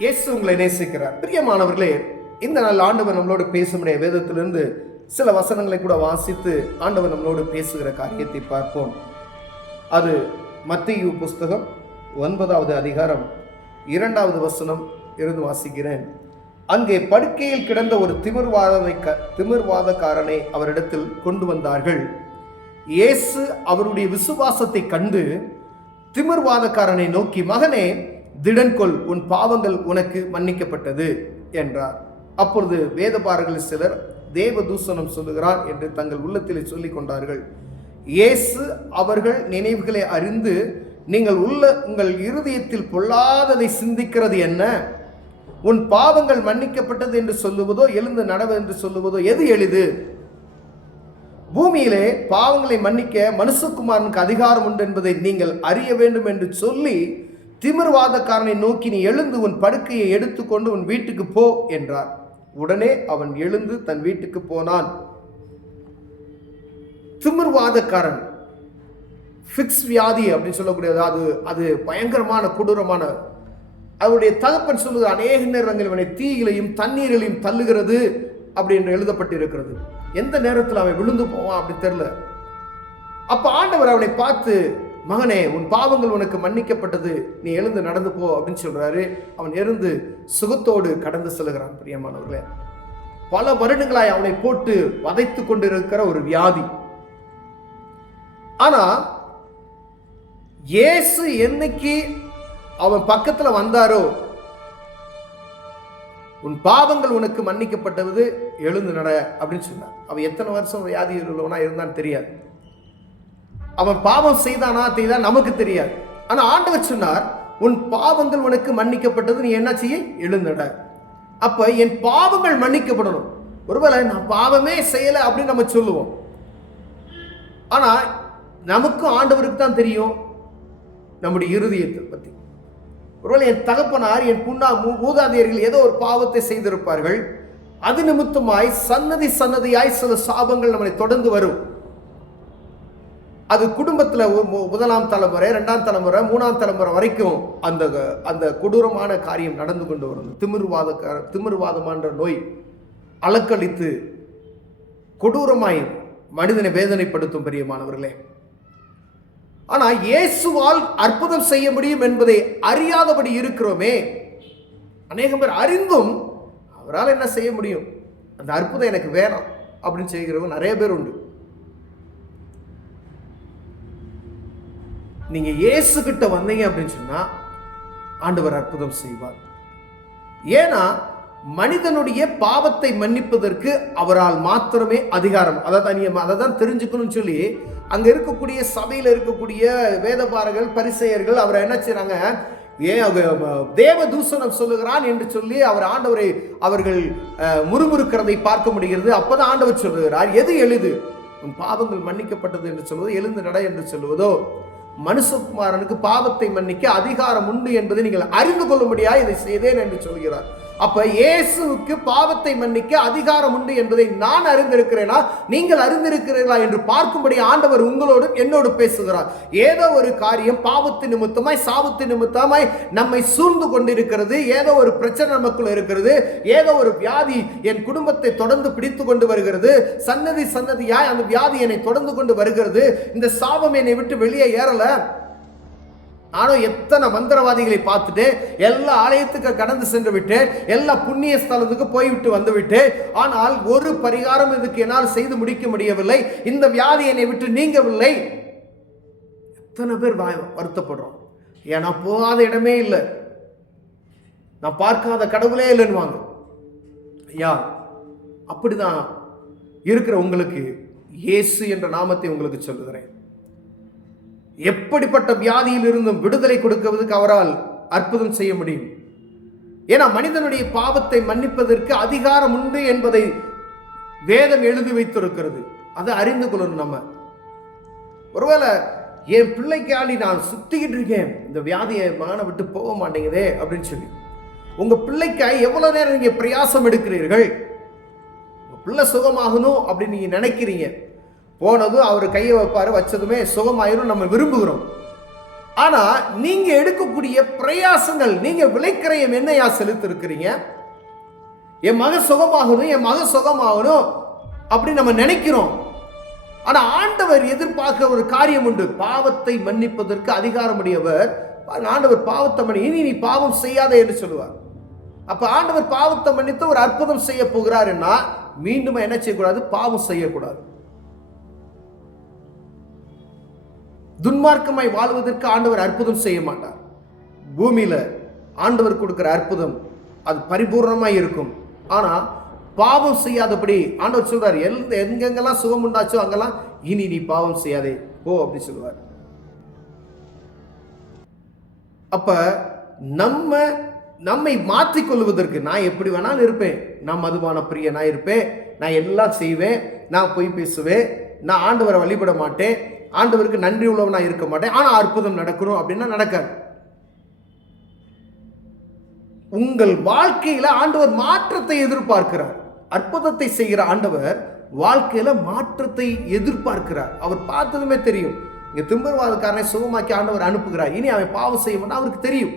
இயேசு உங்களை நேசிக்கிறார். பிரியமானவர்களே, இந்த நாள் ஆண்டவர் நம்மளோடு பேசுகிற வேதத்திலிருந்து சில வசனங்களை கூட வாசித்து ஆண்டவர் நம்மளோடு பேசுகிற காரியத்தை பார்ப்போம். அது மத்தேயு புஸ்தகம் 9வது அதிகாரம் 2வது வசனம் இருந்து வாசிக்கிறேன். அங்கே படுக்கையில் கிடந்த ஒரு திமிர்வாதக்காரனை அவரிடத்தில் கொண்டு வந்தார்கள். இயேசு அவருடைய விசுவாசத்தை கண்டு திமிர்வாதக்காரனை நோக்கி, மகனே, திடன்கொள், உன் பாவங்கள் உனக்கு மன்னிக்கப்பட்டது என்றார். அப்பொழுது வேதபாரர்கள் சிலர் தேவதூஷணம் சொல்லுகிறான் என்று தங்கள் உள்ளத்தில் சொல்லிக் கொண்டார்கள். இயேசு அவர்கள் நினைவுகளை அறிந்து, நீங்கள் உங்கள் இருதயத்தில் பொல்லாததை சிந்திக்கிறது என்ன? உன் பாவங்கள் மன்னிக்கப்பட்டது என்று சொல்லுவதோ, எழுந்து நடவு என்று சொல்லுவதோ எது எளிது? பூமியிலே பாவங்களை மன்னிக்க மனுஷகுமாரனுக்கு அதிகாரம் உண்டு என்பதை நீங்கள் அறிய வேண்டும் என்று சொல்லி திமிர்வாதக்காரனை நோக்கி, நீ எழுந்து உன் படுக்கையை எடுத்துக்கொண்டு உன் வீட்டுக்கு போ என்றார். உடனே அவன் எழுந்து தன் வீட்டுக்கு போனான். திமிர்வாதக்காரன், ஃபிக்ஸ் வியாதி அப்படின்னு சொல்லக்கூடியது, அது பயங்கரமான கொடூரமான. அவருடைய தகப்பன் சொல்லுகிற அநேக நேரங்கள் இவனை தீயிலையும் தண்ணீரிலையும் தள்ளுகிறது அப்படி என்று எழுதப்பட்டு இருக்கிறது. எந்த நேரத்தில் அவன் விழுந்து போவான் அப்படி தெரியல. அப்ப ஆண்டவர் அவனை பார்த்து, மகனே, உன் பாவங்கள் உனக்கு மன்னிக்கப்பட்டது, நீ எழுந்து நடந்து போ அப்படின்னு சொல்றாரு. அவன் எழுந்து சுகத்தோடு கடந்து செல்கிறான். பிரியமானவர்களே, பல வருடங்களாய் அவனை போட்டு வதைத்து கொண்டிருக்கிற ஒரு வியாதி. ஆனா இயேசு என்னைக்கு அவன் பக்கத்துல வந்தாரோ, உன் பாவங்கள் உனக்கு மன்னிக்கப்பட்டது, எழுந்து நட அப்படின்னு சொன்னார். அவன் எத்தனை வருஷம் வியாதி உள்ளவனா இருந்தான்னு தெரியாது. அவன் பாவம் செய்தானா செய்தான் நமக்கு தெரியாது. ஆனா ஆண்டவர் சொன்னார், உன் பாவங்கள் உனக்கு மன்னிக்கப்பட்டது, நீ என்ன செய்ய? எழுந்தட. அப்ப என் பாவங்கள் மன்னிக்கப்படணும். ஒருவேளை நான் பாவமே செய்யல அப்படின்னு நம்ம சொல்லுவோம். ஆனா நமக்கும் ஆண்டவருக்கு தான் தெரியும் நம்முடைய இருதயத்தை பத்தி. ஒருவேளை என் தகப்பனார், என் மூதாதையர்கள் ஏதோ ஒரு பாவத்தை செய்திருப்பார்கள். அது நிமித்தமாய் சன்னதியாய் சில சாபங்கள் நம்மளை தொடர்ந்து வரும். அது குடும்பத்தில் முதலாம் தலைமுறை, 2ஆம் தலைமுறை, 3ஆம் தலைமுறை வரைக்கும் அந்த கொடூரமான காரியம் நடந்து கொண்டு வரும். திமிர்வாதமான நோய் அலக்களித்து கொடூரமாய் மனிதனை வேதனைப்படுத்தும். பிரியமானவர்களே, ஆனா இயேசுவால் அற்புதம் செய்ய முடியும் என்பதை அறியாதபடி இருக்கிறோமே. அநேகம் பேர் அறிந்தும் அவரால் என்ன செய்ய முடியும், அந்த அற்புதம் எனக்கு வேணாம் அப்படின்னு செய்கிறவங்க நிறைய பேர் உண்டு. நீங்க இயேசு கிட்ட வந்தீங்க அப்படின்னு சொன்னா ஆண்டவர் அற்புதம் செய்வார். ஏன்னா மனிதனுடைய பாவத்தை மன்னிப்பதற்கு அவரால் மாத்திரமே அதிகாரம். அதை தான் தெரிஞ்சுக்கணும்னு சொல்லி அங்க இருக்கக்கூடிய சபையில் இருக்கக்கூடிய வேதபாரர்கள், பரிசேயர்கள் அவரை என்ன செய்றாங்க, தேவ தூஷணம் சொல்லுகிறான் என்று சொல்லி அவர்கள் முறுமுறுக்கிறதை பார்க்க முடிகிறது. அப்பதான் ஆண்டவர் சொல்லுகிறார், எது எளிது? உன் பாவங்கள் மன்னிக்கப்பட்டது என்று சொல்வதோ, எழுந்து நட என்று சொல்லுவதோ? மனுஷகுமாரனுக்கு பாவத்தை மன்னிக்க அதிகாரம் உண்டு என்பதை நீங்கள் அறிந்து கொள்ளும்படியாக இதை செய்தேன் என்று சொல்கிறார். அப்ப இயேசுவுக்கு பாவத்தை மன்னிக்க அதிகாரம் உண்டு என்பதை நான் அறிந்திருக்கிறேனா, நீங்கள் அறிந்திருக்கிறீர்களா என்று பார்க்கும்படி ஆண்டவர் உங்களோடு என்னோடு பேசுகிறார். ஏதோ ஒரு காரியம் பாவத்து நிமித்தமாய், சாபத்து நிமித்தமாய் நம்மை சூழ்ந்து கொண்டிருக்கிறது. ஏதோ ஒரு பிரச்சனை நமக்குள்ள இருக்கிறது. ஏதோ ஒரு வியாதி என் குடும்பத்தை தொடர்ந்து பிடித்து கொண்டு வருகிறது. சன்னதியாய் அந்த வியாதி என்னை தொடர்ந்து கொண்டு வருகிறது. இந்த சாபம் என்னை விட்டு வெளியே ஏறல. நானும் எத்தனை மந்திரவாதிகளை பார்த்துட்டு, எல்லா ஆலயத்துக்கு கடந்து சென்று விட்டு, எல்லா புண்ணிய ஸ்தலத்துக்கு போய்விட்டு வந்து விட்டு, ஆனால் ஒரு பரிகாரம் இதுக்கு என்னால் செய்து முடிக்க முடியவில்லை. இந்த வியாதி என்னை விட்டு நீங்கவில்லை. எத்தனை பேர் வருத்தப்படுறோம். ஏன்னா போகாத இடமே இல்லை, நான் பார்க்காத கடவுளே இல்லைன்னு வாங்க. ஐயா, அப்படிதான் இருக்கிற உங்களுக்கு இயேசு என்ற நாமத்தை உங்களுக்கு சொல்லுகிறேன். எப்படிப்பட்ட வியாதியில் இருந்தும் விடுதலை கொடுக்குவதற்கு அவரால் அற்புதம் செய்ய முடியும். ஏன்னா மனிதனுடைய பாவத்தை மன்னிப்பதற்கு அதிகாரம் உண்டு என்பதை வேதம் எழுதி வைத்திருக்கிறது. அதை அறிந்து கொள்ளணும். நம்ம ஒருவேளை என் பிள்ளைக்காண்டி நான் சுத்திக்கிட்டு இருக்கேன், இந்த வியாதியை மகனை விட்டு போக மாட்டேங்குதே அப்படின்னு சொல்லி உங்க பிள்ளைக்காய் எவ்வளவு நேரம் நீங்க பிரயாசம் எடுக்கிறீர்கள்? உங்க பிள்ளை சுகமாகணும் அப்படின்னு நீங்க நினைக்கிறீங்க. போனதும் அவர் கையை வைப்பாரு, வச்சதுமே சுகமாயிரும் நம்ம விரும்புகிறோம். ஆனா நீங்க எடுக்கக்கூடிய பிரயாசங்கள், நீங்க விலைக்கிரயம் என்னையா செலுத்திருக்கிறீங்க? என் மகன் சுகமாகணும், என் மகன் சுகமாகணும் அப்படி நம்ம நினைக்கிறோம். ஆனா ஆண்டவர் எதிர்பார்க்க ஒரு காரியம் உண்டு. பாவத்தை மன்னிப்பதற்கு அதிகாரமுடையவர். ஆண்டவர் பாவத்தை மன்னி, இனி நீ பாவம் செய்யாதே என்று சொல்லுவார். அப்ப ஆண்டவர் பாவத்தை மன்னித்து ஒரு அற்புதம் செய்ய போகிறார். மீண்டும் என்ன செய்யக்கூடாது? பாவம் செய்யக்கூடாது. துன்மார்க்கமாய் வாழ்வதற்கு ஆண்டவர் அற்புதம் செய்ய மாட்டார். பூமியில ஆண்டவர் கொடுக்கிற அற்புதம் அது பரிபூர்ணமாய் இருக்கும். ஆனா பாவம் செய்யாதபடி ஆண்டவர் சொல்றார், எங்கெங்கெல்லாம் சுகம் உண்டாச்சோ அங்கெல்லாம் இனி நீ பாவம் செய்யாதே போ அப்படி சொல்லுவார். அப்ப நம்மை மாற்றிக்கொள்வதற்கு, நான் எப்படி வேணாலும் இருப்பேன், நான் மதுபான பிரியனா இருப்பேன், நான் எல்லாம் செய்வேன், நான் பொய் பேசுவேன், நான் ஆண்டவரை வழிபட மாட்டேன், ஆண்டவருக்கு நன்றி உள்ளவனா இருக்க மாட்டேன், ஆனா அற்புதம் நடக்கணும் அப்படின்னா நடக்காது. உங்கள் வாழ்க்கையில ஆண்டவர் மாற்றத்தை எதிர்பார்க்கிறார். அற்புதத்தை செய்கிற ஆண்டவர் வாழ்க்கையில மாற்றத்தை எதிர்பார்க்கிறார். அவர் பார்த்ததுமே தெரியும். இங்க திம்பர்வாதக்காரனை சுகமாக்கி ஆண்டவர் அனுப்புகிறார், இனி அவன் பாவம் செய்ய மாட்டான் அவருக்கு தெரியும்.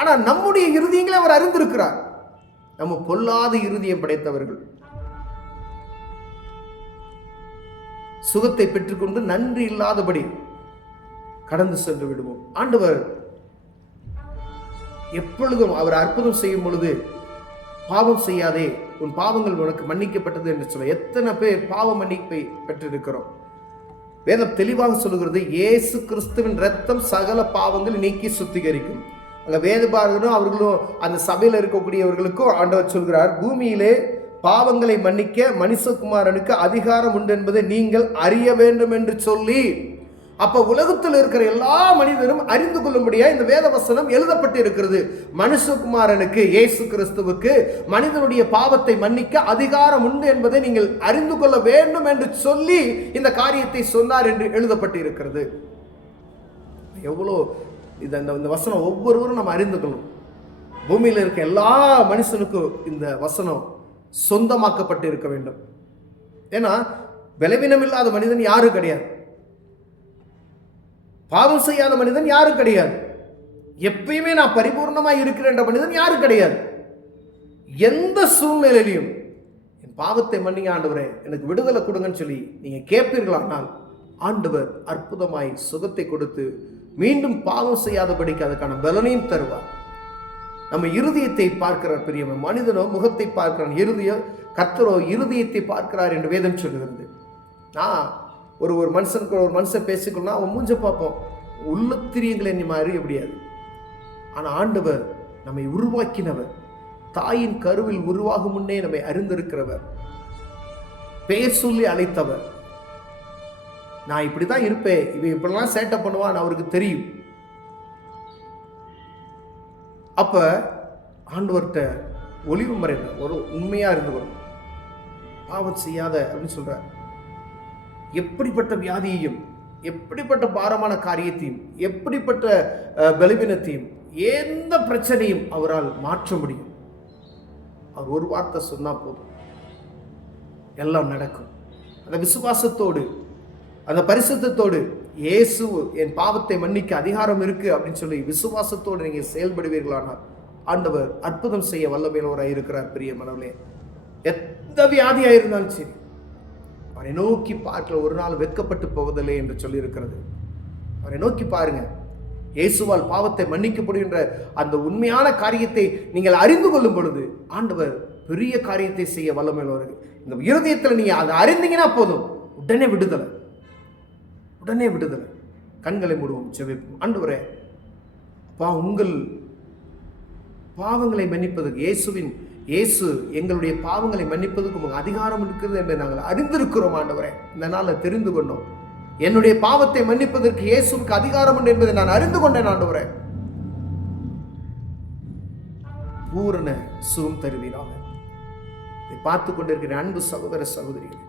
ஆனா நம்முடைய இருதயங்களை அவர் அறிந்திருக்கிறார். நம்ம பொல்லாத இருதயம் படைத்தவர்கள். சுகத்தை பெற்றுக்கொண்டு நன்றி இல்லாதபடி கடந்து சென்று விடுவோம். ஆண்டவர் எப்பொழுதும் அவர் அற்புதம் செய்யும் பொழுது பாவம் செய்யாதே, உன் பாவங்கள் உனக்கு மன்னிக்கப்பட்டது என்று சொல்ல. எத்தனை பேர் பாவ மன்னிப்பை பெற்றிருக்கிறோம்? வேதம் தெளிவாக சொல்லுகிறது, இயேசு கிறிஸ்துவின் ரத்தம் சகல பாவங்கள் நீக்கி சுத்திகரிக்கும். அங்க வேதபாரகரும் அவர்களும் அந்த சபையில் இருக்கக்கூடியவர்களுக்கும் ஆண்டவர் சொல்கிறார், பூமியிலே பாவங்களை மன்னிக்க மனுஷகுமாரனுக்கு அதிகாரம் உண்டு என்பதை நீங்கள் அறிய வேண்டும் என்று சொல்லி. அப்ப உலகத்தில் இருக்கிற எல்லா மனிதரும் அறிந்து கொள்ளும்படியா இந்த வேத வசனம் எழுதப்பட்டு இருக்கிறது. மனுஷகுமாரனுக்கு, இயேசு கிறிஸ்துவுக்கு மனிதனுடைய பாவத்தை மன்னிக்க அதிகாரம் உண்டு என்பதை நீங்கள் அறிந்து கொள்ள வேண்டும் என்று சொல்லி இந்த காரியத்தை சொன்னார் என்று எழுதப்பட்டு இருக்கிறது. எவ்வளோ இந்த வசனம் ஒவ்வொருவரும் நம்ம அறிந்து கொள்ளணும். பூமியில் இருக்க எல்லா மனுஷனுக்கும் இந்த வசனம் சொந்தமாக்கப்பட்டு இருக்க வேண்டும். ஏன்னா பலவீனம் இல்லாத மனிதன் யாரும் கிடையாது, பாவம் செய்யாத மனிதன் யாரும் கிடையாது, எப்பயுமே நான் பரிபூர்ணமாய் இருக்கிறேன் என்ற மனிதன் யாரும் கிடையாது. எந்த சூழ்நிலையிலையும் என் பாவத்தை மன்னிங்க ஆண்டவரே, எனக்கு விடுதலை கொடுங்கன்னு சொல்லி நீங்க கேட்பீர்களானால் ஆண்டவர் அற்புதமாய் சுகத்தை கொடுத்து மீண்டும் பாவம் செய்யாதபடிக்கு அதுக்கான பலனையும் தருவார். நம்ம இருதயத்தை பார்க்கிறார் பெரியவன். மனிதனோ முகத்தை பார்க்கிறான், கர்த்தரோ இருதயத்தை பார்க்கிறார் என்று வேதம் சொல்லுகிறது. நான் ஒரு மனுஷன் பேசிக்கொள்ளா அவன் மூஞ்ச பார்ப்போம், உள்ளத்திரியங்களை நம்ம அறிய முடியாது. ஆனா ஆண்டவர் நம்மை உருவாக்கினவர், தாயின் கருவில் உருவாகும் முன்னே நம்மை அறிந்திருக்கிறவர், பெயர் சொல்லி அழைத்தவர். நான் இப்படிதான் இருப்பேன், இவன் இப்படிலாம் சேட்டை பண்ணுவான் அவருக்கு தெரியும். அப்ப ஆண்டவர்கிட்ட ஒளிவு மறைந்த ஒரு உண்மையா இருந்துக்கணும், பாவம் செய்யாத அப்படின்னு சொல்ற. எப்படிப்பட்ட வியாதியையும், எப்படிப்பட்ட பாரமான காரியத்தையும், எப்படிப்பட்ட பலவீனத்தையும், எந்த பிரச்சனையும் அவரால் மாற்ற முடியும். அவர் ஒரு வார்த்தை சொன்னா போதும், எல்லாம் நடக்கும். அந்த விசுவாசத்தோடு, அந்த பரிசுத்தத்தோடு, இயேசு என் பாவத்தை மன்னிக்க அதிகாரம் இருக்கு அப்படின்னு சொல்லி விசுவாசத்தோடு நீங்க செயல்படுவீர்களானால் ஆண்டவர் அற்புதம் செய்ய வல்லமையுள்ளவராய் இருக்கிறார். பிரியமானவர்களே, எந்த வியாதியா இருந்தாலும் சரி அவரை நோக்கி பார்க்கல, ஒரு நாள் வெட்கப்பட்டு போவதில்லை என்று சொல்லி இருக்கிறது. அவரை நோக்கி பாருங்க. இயேசுவால் பாவத்தை மன்னிக்கப்படுகின்ற அந்த உண்மையான காரியத்தை நீங்கள் அறிந்து கொள்ளும் பொழுது ஆண்டவர் பெரிய காரியத்தை செய்ய வல்லமையுள்ளவர். இந்த இருதயத்தில் நீங்க அதை அறிந்தீங்கன்னா போதும், உடனே விடுதலை, உடனே விடுதலை. கண்களை மூடுவோம், ஜெபிப்போம். ஆண்டவரே, உங்கள் பாவங்களை மன்னிப்பதற்கு இயேசு எங்களுடைய பாவங்களை மன்னிப்பதற்கு உங்களுக்கு அதிகாரம் இருக்கிறது என்று நாங்கள் அறிந்திருக்கிறோம். ஆண்டவரே, இந்த நாளில் தெரிந்து கொண்டோம், என்னுடைய பாவத்தை மன்னிப்பதற்கு இயேசுவுக்கு அதிகாரம் உண்டு என்பதை நான் அறிந்து கொண்டேன். ஆண்டவரே, பூரண சுகம் தருவீராக. இதை பார்த்து கொண்டிருக்கிற அன்பு சகோதர சகோதரிகள்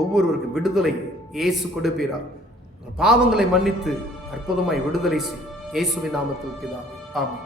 ஒவ்வொருவருக்கு விடுதலை இயேசு கொடுப்பீராக. பாவங்களை மன்னித்து அற்புதமாய் விடுதலை செய். இயேசுவின் நாமத்தில் பிதாவே, ஆமென்.